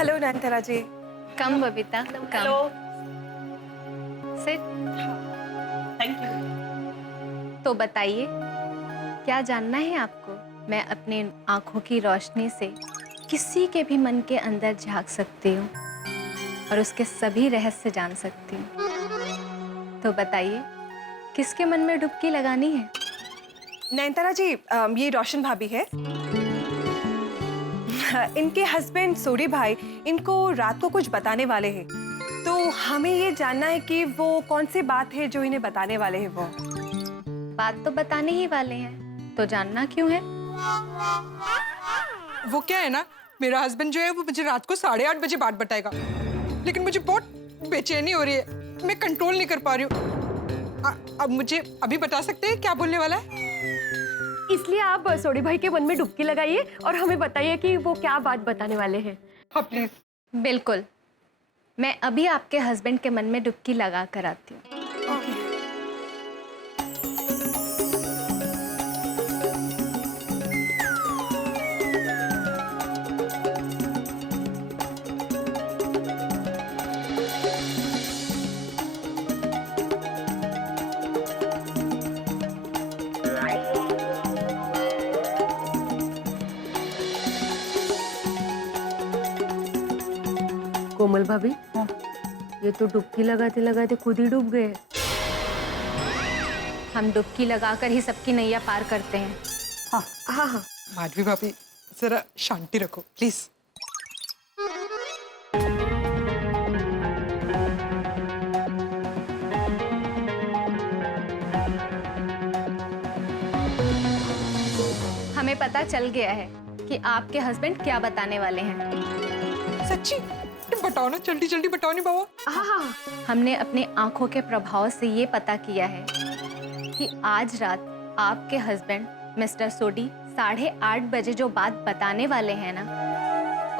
Hello Nayantara ji. Come Babita, hello. Sit. Thank you. तो बताइए, क्या जानना है आपको? मैं अपने आंखों की रोशनी से किसी के भी मन के अंदर झांक सकती हूँ और उसके सभी रहस्य जान सकती हूँ। तो बताइए, किसके मन में डुबकी लगानी है? नयनतारा जी, ये रोशन भाभी है। इनके हस्बैंड सूरी भाई इनको रात को कुछ बताने वाले हैं, तो हमें ये जानना है कि वो कौन सी बात है जो इन्हें बताने वाले हैं। वो बात तो बताने ही वाले हैं, तो जानना क्यों है? वो क्या है ना, मेरा हस्बैंड जो है वो मुझे रात को 8:30 बजे बात बताएगा, लेकिन मुझे बहुत बेचैनी हो रही है, मैं कंट्रोल नहीं कर पा रही हूँ। अब मुझे अभी बता सकते हैं क्या बोलने वाला है? इसलिए आप सोडी भाई के मन में डुबकी लगाइए और हमें बताइए कि वो क्या बात बताने वाले हैं। हाँ प्लीज। बिल्कुल, मैं अभी आपके हस्बैंड के मन में डुबकी लगा कर आती हूँ। कोमल भाभी, ये तो डुबकी लगाते लगाते खुद ही डूब गए। हम डुबकी लगाकर ही सबकी नैया पार करते हैं। हाँ हाँ। माधवी भाभी, जरा शांति रखो प्लीज। हमें पता चल गया है कि आपके हस्बैंड क्या बताने वाले हैं। सच्ची? बताओ ना, जल्दी जल्दी बताओ नहीं बाबा। हाँ हाँ। हमने अपने आंखों के प्रभाव से ये पता किया है कि आज रात आपके हस्बैंड मिस्टर सोडी 8:30 बजे जो बात बताने वाले हैं ना,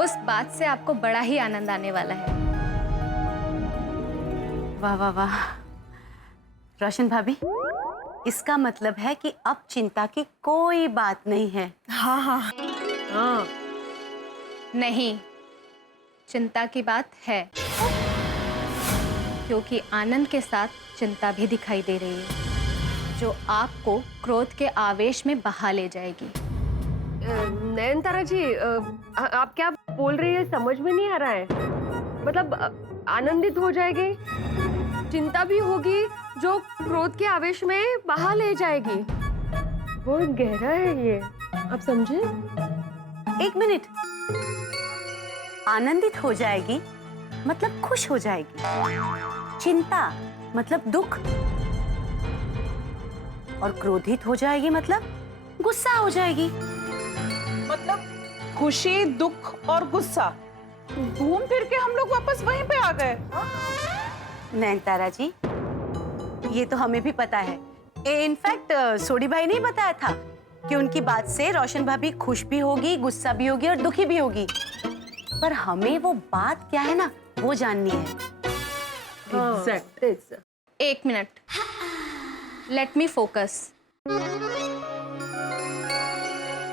उस बात से आपको बड़ा ही आनंद आने वाला है। वाह वाह वाह। रोशन भाभी, इसका मतलब है कि अब चिंता की कोई बात नहीं है। हाँ हाँ हाँ। नहीं, चिंता की बात है, क्योंकि आनंद के साथ चिंता भी दिखाई दे रही है, जो आपको क्रोध के आवेश में बहा ले जाएगी। नयनतारा जी, आप क्या बोल रही है समझ में नहीं आ रहा है। मतलब आनंदित हो जाएगी, चिंता भी होगी जो क्रोध के आवेश में बहा ले जाएगी। बहुत गहरा है ये, आप समझे? एक मिनट, आनंदित हो जाएगी मतलब खुश हो जाएगी, चिंता मतलब दुख, और क्रोधित हो जाएगी मतलब गुस्सा हो जाएगी। मतलब खुशी, दुख और गुस्सा, घूम फिर के हम लोग वापस वहीं पे आ गए। नयनतारा जी, ये तो हमें भी पता है। इनफैक्ट सोडी भाई ने बताया था कि उनकी बात से रोशन भाभी खुश भी होगी, गुस्सा भी होगी और दुखी भी होगी, पर हमें वो बात क्या है ना, वो जाननी है। एक मिनट, लेट मी फोकस।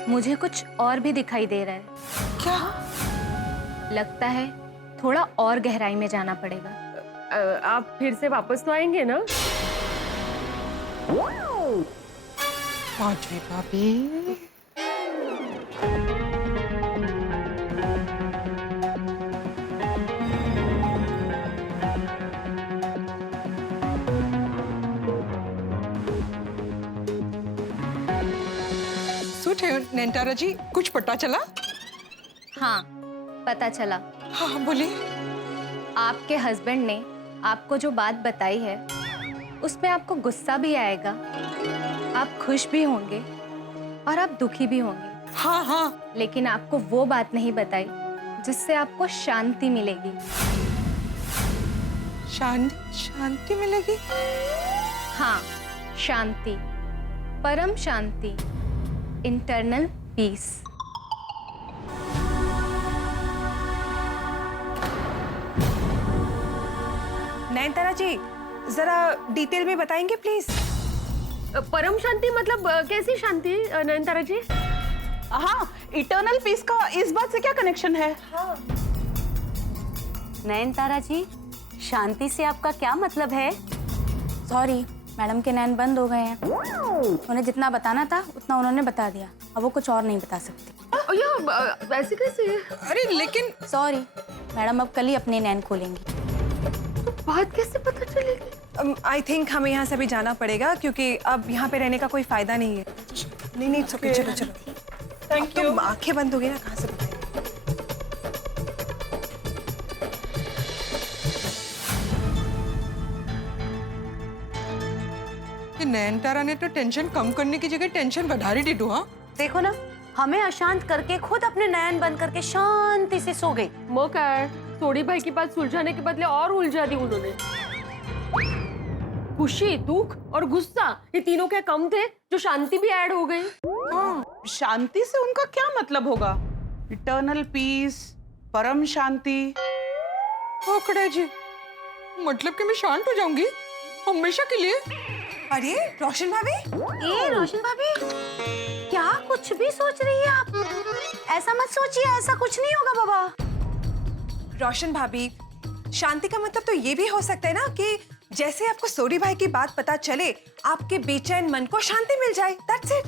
मुझे कुछ और भी दिखाई दे रहा है। क्या? लगता है थोड़ा और गहराई में जाना पड़ेगा। आप फिर से वापस तो आएंगे ना? माधवी भाभी, सूट है नयनतारा जी, कुछ पता चला? हाँ, पता चला। हाँ बोलिए। आपके हस्बैंड ने आपको जो बात बताई है, उसमें आपको गुस्सा भी आएगा, आप खुश भी होंगे और आप दुखी भी होंगे। हाँ हाँ। लेकिन आपको वो बात नहीं बताई जिससे आपको शांति मिलेगी। शांति मिलेगी? हाँ, शांति, परम शांति, इंटरनल पीस। नयनतारा जी, जरा डिटेल में बताएंगे प्लीज। परम शांति मतलब कैसी शांति नयनतारा जी? हाँ, इटर्नल पीस का इस बात से क्या कनेक्शन है? नयनतारा जी, शांति से आपका क्या मतलब है? सॉरी, मैडम के नैन बंद हो गए हैं। उन्हें जितना बताना था उतना उन्होंने बता दिया, अब वो कुछ और नहीं बता सकती। ऐसे कैसे? अरे लेकिन सॉरी मैडम, अब कल ही अपने नैन खोलेंगी। बात कैसे पता चलेगी? आई थिंक हमें यहाँ से भी जाना पड़ेगा क्योंकि अब यहाँ पे रहने का कोई फायदा नहीं है। नहीं चलो चलो चलो। थैंक अब यू। तो आंखें बंद हो गई ना, कहाँ से बताएं? ये नयनतारा ने तो टेंशन कम करने की जगह टेंशन बढ़ा रही टीटू। हाँ, देखो ना, हमें अशांत करके खुद अपने नयन बंद करके शांति से सो गई। मौका है, सोडी भाई की बात सुलझाने के बदले और उलझा दी उन्होंने। खुशी, दुख और गुस्सा, ये तीनों क्या कम थे जो शांति भी ऐड हो गई? हाँ, शांति से उनका क्या मतलब होगा? इटर्नल पीस, परम शांति। आंकड़ा जी, मतलब कि मैं शांत हो जाऊंगी हमेशा के लिए? अरे रोशन भाभी, ए रोशन भाभी, क्या कुछ भी सोच रही है आप? ऐसा मत सोचिए, ऐसा कुछ नहीं होगा बाबा। रोशन भाभी, शांति का मतलब तो ये भी हो सकता है ना कि जैसे आपको सोडी भाई की बात पता चले, आपके बेचैन मन को शांति मिल जाए। That's it.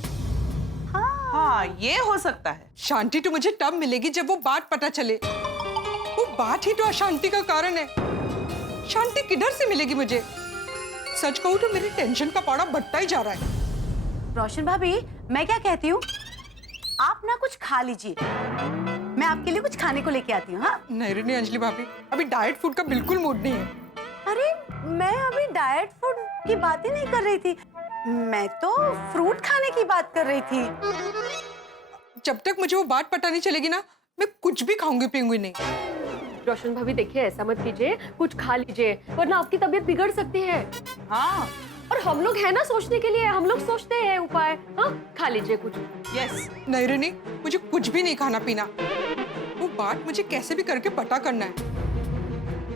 हाँ, ये हो सकता है। शांति तो मुझे तब मिलेगी जब वो बात पता चले। वो बात ही तो अशांति का कारण है। शांति किधर से मिलेगी मुझे? सच कहूं तो मेरी टेंशन का पारा बढ़ता ही जा रहा है। रोशन भाभी, मैं क्या कहती हूँ, आप ना कुछ खा लीजिए, मैं आपके लिए कुछ खाने को लेके आती हूँ। हाँ? नहीं अंजलि भाभी, अभी डाइट फूड का बिल्कुल मूड नहीं है। अरे मैं अभी डाइट फूड की बात ही नहीं कर रही थी, मैं तो फ्रूट खाने की बात कर रही थी। जब तक मुझे वो बात पता नहीं चलेगी ना, मैं कुछ भी खाऊंगी पीऊंगी नहीं। रोशन भाभी देखिए, ऐसा मत कीजिए, कुछ खा लीजिए वरना आपकी तबीयत बिगड़ सकती है। हाँ, और हम लोग है ना सोचने के लिए, हम लोग सोचते हैं उपाय। हाँ, खा लीजिए कुछ। यस। नहीं, मुझे कुछ भी नहीं खाना पीना। वो बात मुझे कैसे भी करके पता करना है।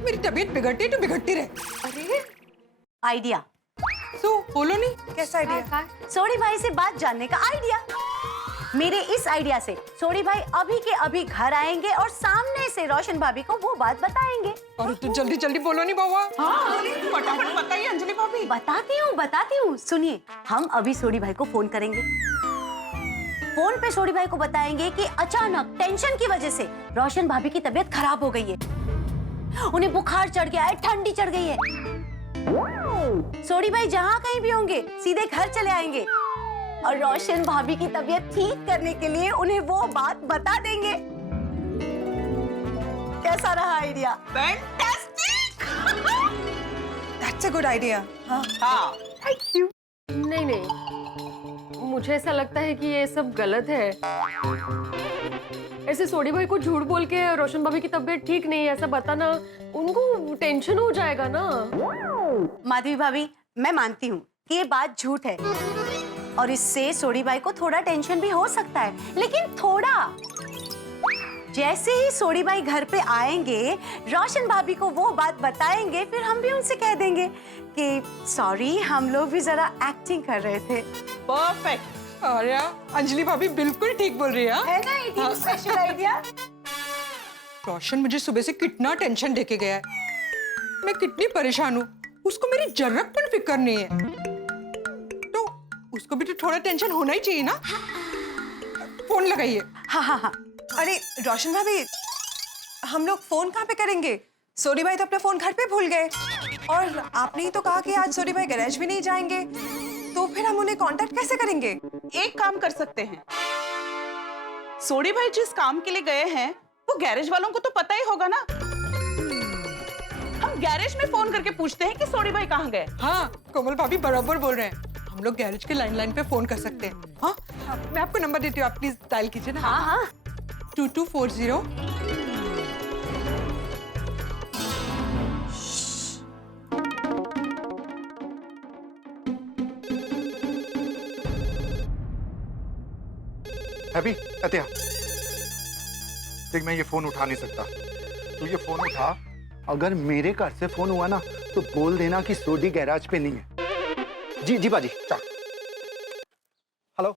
मेरी तबीयत बिगड़ती तो बिगड़ती रहे। अरे आइडिया। तो बोलो नहीं, कैसा आइडिया? सोडी भाई से बात जानने का आइडिया। मेरे इस आइडिया से सोडी भाई अभी के अभी घर आएंगे और सामने से रोशन भाभी को वो बात बताएंगे। अरे तो जल्दी जल्दी बोलो नहीं बाबा। हाँ, फटाफट बताइए अंजलि भाभी। बताती हूँ, सुनिए। हम अभी सोडी भाई को फोन करेंगे। फोन पे सोडी भाई को बताएंगे कि अचानक टेंशन की वजह से रोशन भाभी की तबीयत खराब हो गई है, उन्हें बुखार चढ़ गया है, ठंडी चढ़ गई है। सोडी भाई जहाँ कहीं भी होंगे सीधे घर चले आएंगे और रोशन भाभी की तबीयत ठीक करने के लिए उन्हें वो बात बता देंगे। कैसा रहा idea? Fantastic. That's a good idea. हाँ, हाँ, नहीं, मुझे ऐसा लगता है कि ये सब गलत है। ऐसे सोडी भाई को झूठ बोल के रोशन भाभी की तबीयत ठीक नहीं है ऐसा बताना, उनको टेंशन हो जाएगा ना। माधवी भाभी, मैं मानती हूँ कि ये बात झूठ है और इससे सोडी भाई को थोड़ा टेंशन भी हो सकता है, लेकिन थोड़ा। जैसे ही सोडी भाई घर पे आएंगे, रोशन भाभी को वो बात बताएंगे, फिर हम भी उनसे कह देंगे कि सॉरी, हम लोग भी जरा एक्टिंग कर रहे थे। परफेक्ट। अरे अंजलि भाभी बिल्कुल ठीक बोल रही है। है ना ये स्पेशल आइडिया? रोशन मुझे सुबह से कितना टेंशन देके गया है, मैं कितनी परेशान हूँ, उसको मेरी जर्रत पर फिक्र नहीं है, तो उसको भी तो थोड़ा टेंशन होना ही चाहिए ना। फोन लगाइए। हाँ। अरे रोशन भाभी, हम लोग फोन कहाँ पे करेंगे? सोडी भाई तो अपना फोन घर पे भूल गए और आपने ही तो कहा कि आज सोडी भाई गैरेज भी नहीं जाएंगे, तो फिर हम उन्हें कांटेक्ट कैसे करेंगे? एक काम कर सकते हैं, सोडी भाई जिस काम के लिए गए हैं वो गैरेज वालों को तो पता ही होगा ना। हम गैरेज में फोन करके पूछते हैं कि सोडी भाई कहाँ गए। हाँ, कोमल भाभी बराबर बोल रहे हैं, हम लोग गैरेज के लाइन पे फोन कर सकते हैं। हाँ, मैं आपको नंबर देती हूँ, आप प्लीज डायल कीजिए ना। हाँ। 2240। अभी अत्या देख, मैं ये फोन उठा नहीं सकता, तू ये फोन उठा। अगर मेरे घर से फोन हुआ ना तो बोल देना कि सोडी गैराज पे नहीं है। जी बाजी, चल। हेलो।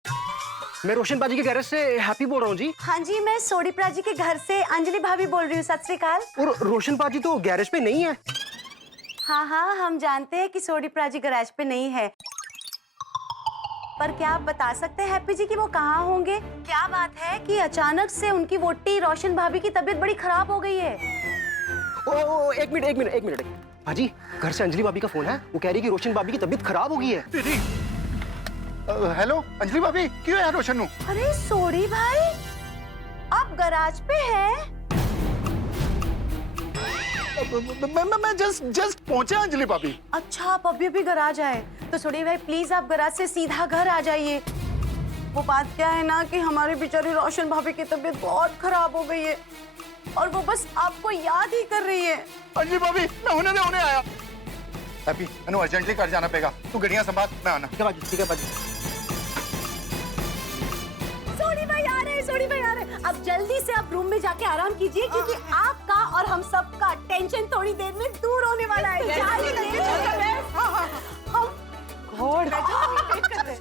मैं रोशन बाजी के गैरेज से हैप्पी बोल रहा हूँ जी। हाँ जी, मैं सोडीप्रा जी के घर से अंजलि भाभी बोल रही हूँ। सत श्री अकाल। और रोशन बाजी तो गैरेज पे नहीं है। हाँ हाँ, हम जानते हैं कि सोडीप्रा जी गैरेज पे नहीं है, पर क्या आप बता सकते हैं हैप्पी जी कि वो कहाँ होंगे? क्या बात है कि अचानक से उनकी वोटी रोशन भाभी की तबीयत बड़ी खराब हो गई है। ओ एक मिनट बाजी, घर से अंजलि भाभी का फोन है, वो कह रही है कि रोशन भाभी की तबीयत खराब हो गई है। हेलो अंजलि भाभी, क्यों है रोशन नु? अरे सोडी भाई, आप गैराज पे हैं? मैं जस्ट पहुंचा अंजलि भाभी। अच्छा, आप अभी भी गैराज आए तो सोडी भाई प्लीज आप गैराज से सीधा घर आ जाइए। वो बात क्या है ना कि हमारे बेचारी रोशन भाभी की तबीयत बहुत खराब हो गई है और वो बस आपको याद ही कर रही है। अंजलि भाभी, मैं होने आया। हैप्पी, मैंने अर्जेंटली घर जाना पड़ेगा, तू गड़ियां संभाल, मैं आना। ठीक है बाजी। सोडी भाई आ रहे हैं, सोडी भाई आ रहे हैं। अब जल्दी से आप रूम में जाके आराम कीजिए क्योंकि आपका और हम सबका टेंशन थोड़ी देर में दूर होने वाला है।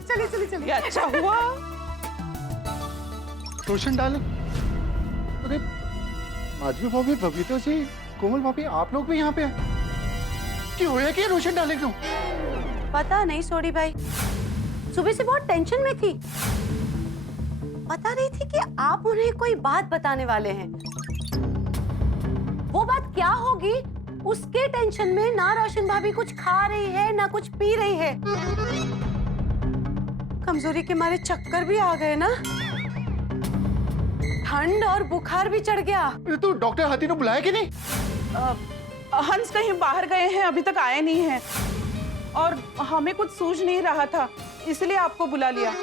चलिए। ये अच्छा हुआ। रोशन डार्लिंग, अरे माधवी भाभी, बबीता जी, कोमल भाभी, आप लोग भी यहाँ पे हैं? क्यों होया कि रोशन डार्लिंग क्यों? पता नहीं सोडी भाई, सुबह से बहुत टेंशन में थी, पता नहीं थी कि आप उन्हें कोई बात बताने वाले हैं। वो बात क्या होगी उसके टेंशन में ना रोशन भाभी कुछ खा रही है ना कुछ पी रही है। कमजोरी के मारे चक्कर भी आ गए ना, ठंड और बुखार भी चढ़ गया। अरे तो डॉक्टर हाथी ने बुलाया कि नहीं? हंस कहीं बाहर गए हैं, अभी तक आए नहीं हैं और हमें कुछ सूझ नहीं रहा था, इसलिए आपको बुला लिया।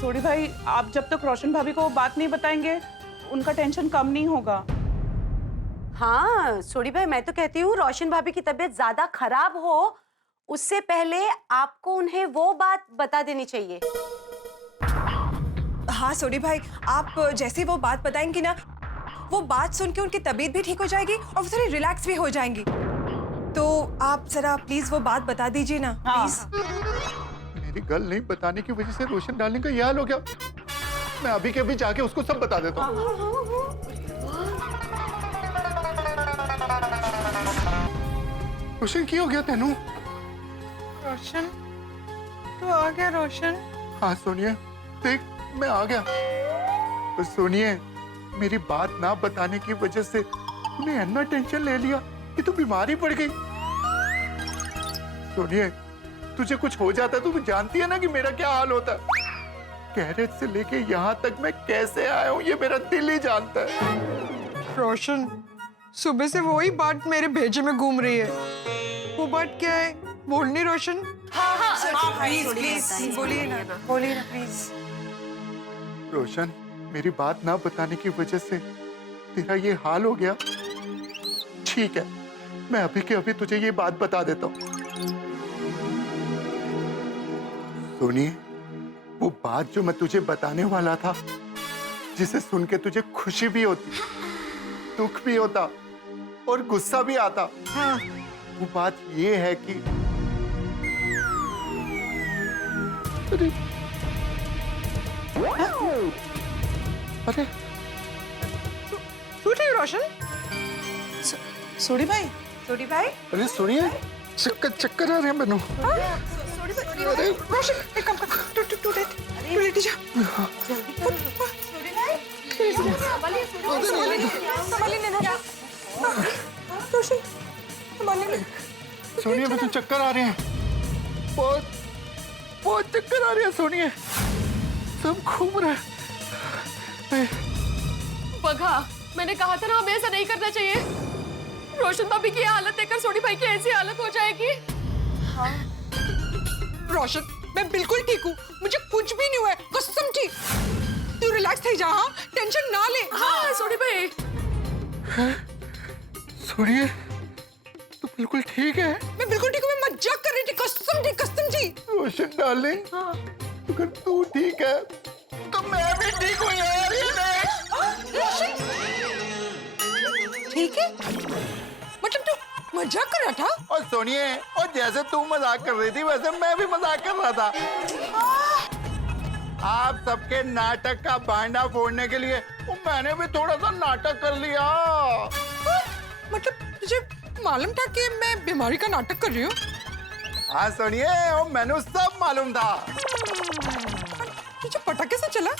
सोडी भाई, आप जब तक रोशन भाभी को बात नहीं बताएंगे उनका टेंशन कम नहीं होगा। हाँ सोडी भाई, मैं तो कहती हूँ रोशन भाभी की तबीयत ज्यादा खराब हो उससे पहले आपको उन्हें वो बात बता देनी चाहिए। हाँ सोडी भाई, आप जैसे वो बात बताएंगी ना, वो बात सुन के उनकी तबीयत भी ठीक हो जाएगी और वो थोड़ी रिलैक्स भी हो जाएंगी। तो आप जरा प्लीज वो बात बता दीजिए ना। प्लीज। मेरी गल नहीं बताने की वजह से रोशन डार्लिंग का यह हाल हो गया। मैं अभी के अभी जाके उसको सब बता देता हूँ। रोशन की हो गया तेनू? रोशन, तू आ गया रोशन? हाँ सोनिया, देख मैं आ गया। तो सोनिया, मेरी बात ना बताने की वजह से तूने इतना टेंशन ले लिया कि तू बीमार ही पड़ गई। सोनिया, तुझे कुछ हो जाता तो तू जानती है ना कि मेरा क्या हाल होता। गैरेज से लेके यहाँ तक मैं कैसे आया हूँ ये मेरा दिल ही जानता है। रोशन, सुबह से वही बात मेरे भेजे में घूम रही है। वो बात क्या है? बोलनी रोशन। प्लीज बोलिए ना प्लीज। रोशन, मेरी बात ना बताने की वजह से तेरा ये हाल हो गया। ठीक है, मैं अभी के अभी तुझे ये बात बता देता हूँ। सुनिए, वो बात जो मैं तुझे बताने वाला था, जिसे सुन के तुझे खुशी भी होती, दुख भी होता और गुस्सा भी आता। हाँ। वो बात ये है कि अरे तू ठीक रोशन? सोडी भाई, अरे सुनिए, चक्कर आ रहे हैं मैनू। अरे रोशन, एक काम कर, तू लेटी जा। सोनिया, मुझे चक्कर आ रहे हैं, बहुत चक्कर आ रहे हैं। सोनिया, सब घूम रहा है। बघा, मैंने कहा था ना हमें ऐसा नहीं करना चाहिए। रोशन भाभी की हालत देखकर सोडी भाई की ऐसी हालत हो जाएगी। हाँ। रोशन, मैं बिल्कुल ठीक हूँ, मुझे कुछ भी नहीं हुआ है, कसम की। तू रिलैक्स थी जा, हाँ? टेंशन ना ले। हाँ सोडी भाई। सोनिया, तू बिल्कुल ठीक है? मैं बिल्कुल ठीक हूँ, मैं मजाक कर रही थी, कसम जी। रोशन डार्लिंग, अगर तू ठीक है तो मैं भी ठीक हूँ यार। रोशन, ठीक है? मतलब तू मजाक कर रहा था? और सोनिए, और जैसे तू मजाक कर रही थी वैसे मैं भी मजाक कर रहा था। आप सबके नाटक का भांडा फोड़ने के लिए मैंने भी थोड़ा सा नाटक कर लिया। मतलब मुझे मालूम था कि मैं बीमारी का नाटक कर रही हूँ। हाँ सुनिए, वो मैंने सब मालूम था। तुझे पता कैसे चला?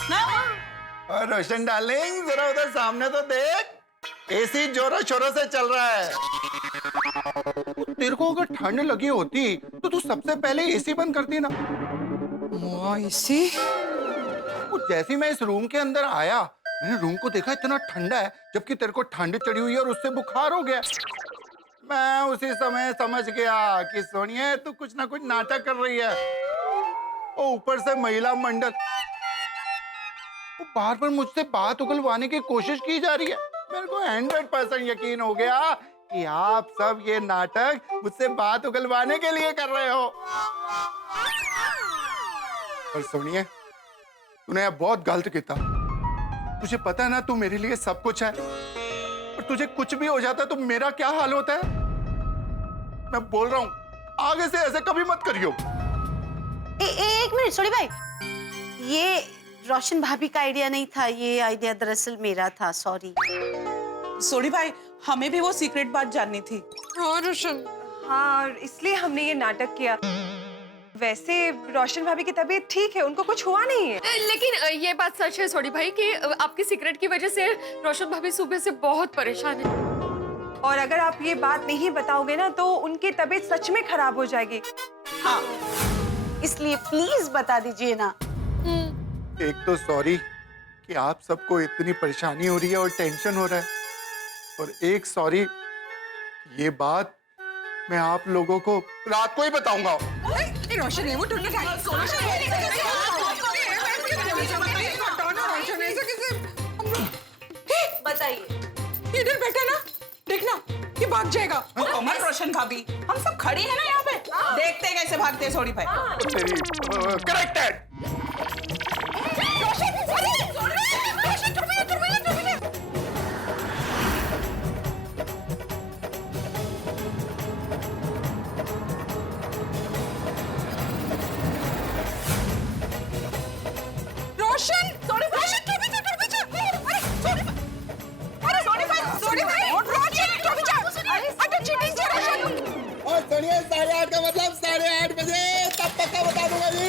और रोशन डार्लिंग, जरा उधर सामने तो देख, एसी जोरों शोरों से चल रहा है। तेरे को अगर ठंड लगी होती तो तू सबसे पहले एसी बंद करती ना। एसी? जैसे मैं इस रूम के अंदर आया, मैंने रूम को देखा, इतना ठंडा है, जबकि तेरे को ठंड चढ़ी हुई है और उससे बुखार हो गया। मैं उसी समय समझ गया कि सोनिया तू कुछ ना कुछ नाटक कर रही है। और ऊपर से महिला मंडल, वो बार बार मुझसे बात उगलवाने की कोशिश की जा रही है। मेरे को 100% यकीन हो गया कि आप सब ये नाटक मुझसे बात उगलवाने के लिए कर रहे हो। पर सोनिए, तूने अब बहुत गलत किया। तुझे पता है ना, तू मेरे लिए सब कुछ है, और तुझे कुछ भी हो जाता है तो मेरा क्या हाल होता है। मैं बोल रहा हूं, आगे से ऐसे कभी मत करियो। एक मिनट सोडी भाई, ये रोशन भाभी का आइडिया नहीं था, ये आइडिया दरअसल मेरा था। सॉरी सोडी भाई, हमें भी वो सीक्रेट बात जाननी थी। हाँ रोशन। हाँ, और इसलिए हमने ये नाटक किया। वैसे रोशन भाभी की तबीयत ठीक है, उनको कुछ हुआ नहीं है। लेकिन ये बात सच है सोडी भाई कि आपकी सीक्रेट की वजह से रोशन भाभी सुबह से बहुत परेशान है। और अगर आप ये बात नहीं बताओगे ना तो उनकी तबीयत सच में खराब हो जाएगी। हाँ, इसलिए प्लीज बता दीजिए ना। एक तो सॉरी कि आप सबको इतनी परेशानी हो रही है और टेंशन हो रहा है, और एक सॉरी, ये बात मैं आप लोगों को रात को ही बताऊंगा। रोशन है वो बताइए। इधर बैठा ना, देखना ये भाग जाएगा। कमल, रोशन भाभी, हम सब खड़ी है ना यहाँ पे, देखते हैं कैसे भागते हैं सोडी भाई। तेरी करेक्टेड। और सुनिए, 8:30 का मतलब 8:30 बजे, तब पक्का बता दूंगा जी।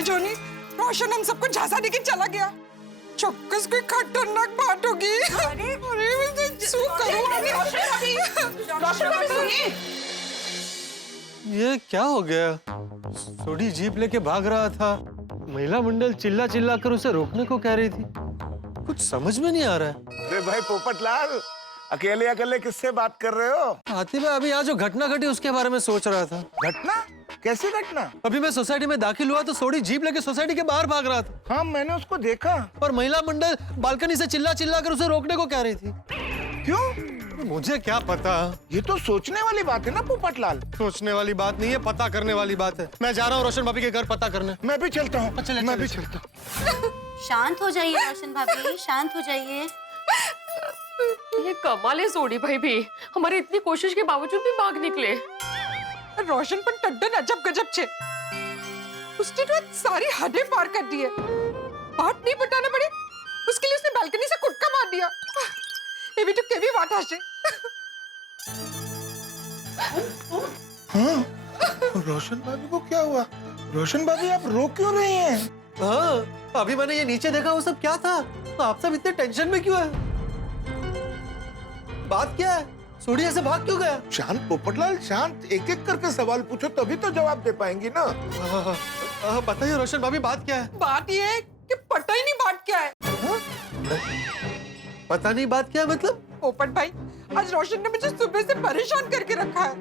जोनी, रोशन हम सबको झांसा देके चला गया। चौक्कस कोई खतरनाक बात होगी। अरे ये क्या हो गया? सोडी जीप लेके भाग रहा था, महिला मंडल चिल्ला चिल्ला कर उसे रोकने को कह रही थी। कुछ समझ में नहीं आ रहा है। अरे भाई पोपटलाल, अकेले अकेले किससे बात कर रहे हो? आती मैं अभी यहाँ जो घटना घटी उसके बारे में सोच रहा था। घटना? कैसी घटना? अभी मैं सोसाइटी में दाखिल हुआ तो सोडी जीप लेके सोसाइटी के बाहर भाग रहा था। हाँ, मैंने उसको देखा। और महिला मंडल बालकनी से चिल्ला चिल्ला कर उसे रोकने को कह रही थी। क्यों? मुझे क्या पता। ये तो सोचने वाली बात है ना पोपटलाल। सोचने वाली बात नहीं है, पता करने वाली बात है। मैं जा रहा हूँ रोशन भाभी के घर पता करने। मैं भी चलता हूँ। चले, मैं चले, भी चले। चलता हूँ। शांत हो जाइए रोशन भाभी, शांत हो जाइए। ये कमाल है सोडी भाई भी, हमारी इतनी कोशिश के बावजूद भी भाग निकले। रोशन पण टड्डन अजब गजब छे। उसने तो सारी हदें पार कर दी है। बात नहीं बताना पड़े, उसके लिए उसने बालकनी से कुटका मार दिया। ये भी तो केवी बात है। हाँ, रोशन भाभी को क्या हुआ? रोशन भाभी, आप रो क्यों रही हैं? हाँ, अभी मैंने ये नीचे देखा, वो सब क्या था? आप सब इतने टेंशन में क्यों है? बात क्या है? सोडी ऐसे भाग क्यों गया? शांत पोपटलाल, शांत। एक एक करके सवाल पूछो तभी तो जवाब दे पाएंगी ना। बताइए रोशन भाभी, बात क्या है? बात ये है कि पता ही नहीं बात क्या है। पता नहीं बात क्या है मतलब? पोपट भाई, आज रोशन ने मुझे सुबह से परेशान करके रखा है।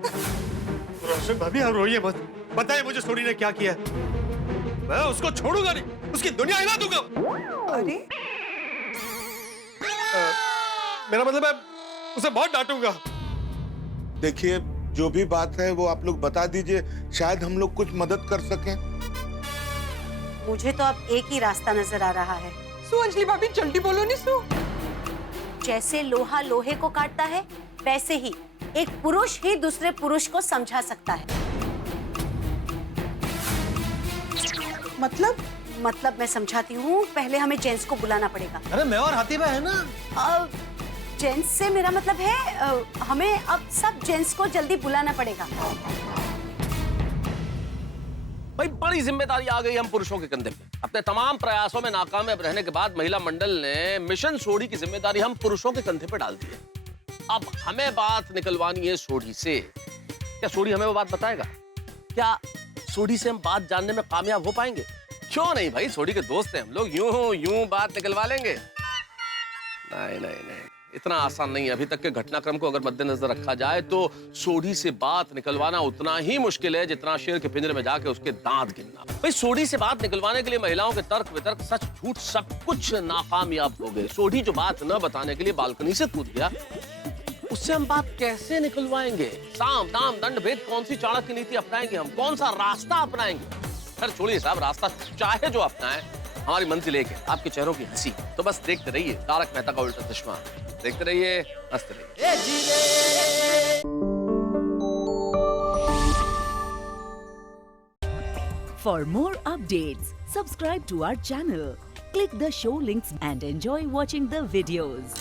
रोशन भाभी, आप रोइए मत। बताइए मुझे सोडी ने क्या किया? मैं उसको छोड़ूंगा नहीं, उसकी दुनिया हिला दूंगा। अरे मेरा मतलब है उसे बहुत डांटूंगा। देखिए, जो भी बात है वो आप लोग बता दीजिए, शायद हम लोग कुछ मदद कर सकें। मुझे तो अब एक ही रास्ता नजर आ रहा है। सो अंजलि भाभी जल्दी बोलो नहीं सो। जैसे लोहा लोहे को काटता है, वैसे ही एक पुरुष ही दूसरे पुरुष को समझा सकता है। मतलब मैं समझाती हूँ, पहले हमें जेंट्स को बुलाना पड़ेगा। अरे मैं और हाथी भाई है ना। जेंट्स से मेरा मतलब है हमें अब सब जेंट्स को जल्दी बुलाना पड़ेगा। भाई बड़ी जिम्मेदारी आ गई हम पुरुषों के कंधे पे। अपने तमाम प्रयासों में नाकामयाब रहने के बाद महिला मंडल ने मिशन सोढ़ी की जिम्मेदारी हम पुरुषों के कंधे पे डाल दी है। अब हमें बात निकलवानी है सोढ़ी से। क्या सोढ़ी हमें वो बात बताएगा? क्या सोढ़ी से हम बात जानने में कामयाब हो पाएंगे? क्यों नहीं भाई, सोढ़ी के दोस्त हैं हम लोग, यूं बात निकलवा लेंगे। नहीं, इतना आसान नहीं है। अभी तक के घटनाक्रम को अगर मद्देनजर रखा जाए तो सोढ़ी से बात निकलवाना उतना ही मुश्किल है जितना शेर के पिंजरे में जाके उसके दांत गिनना। भाई सोढ़ी से बात निकलवाने के लिए महिलाओं के तर्क वितर्क, सच झूठ सब कुछ नाकामयाब हो गए। सोढ़ी जो बात न बताने के लिए बालकनी से कूद गया, उससे हम बात कैसे निकलवाएंगे? साम दाम दंड भेद कौन सी चाणक्य नीति अपनाएंगे हम? कौन सा रास्ता अपनाएंगे? सर छोड़िए साहब, रास्ता चाहे जो अपनाए, हमारी मंजिल एक है, आपके चेहरों की हंसी। तो बस देखते रहिए तारक मेहता का उल्टा चश्मा, देखते रहिए, हंसते रहिए। For more updates, subscribe to our channel, click the show links and enjoy watching the videos.